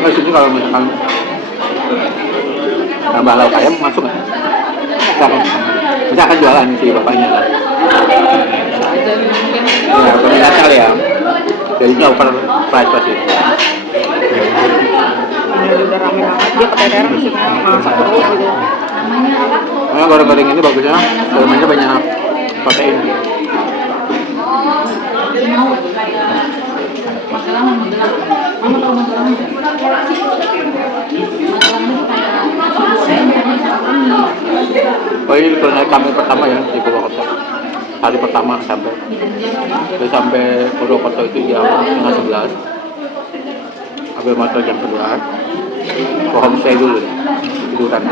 ke sini kalau misalkan nambah lauk ayam masuk nggak? Misalkan jualan si bapaknya kan? Ya, peminat kali ya. Jadinya over price pasti. Ini udah rame banget, dia keteteran masak terus gitu. Nah, goreng-goreng ini bagusnya dalamnya banyak protein. Oh ini kuliner kami pertama ya di Purwokerto. Hari pertama sampai Purwokerto itu jam 10:30. Ambil motor jam 11. Ke homestay dulu ya, tiduran.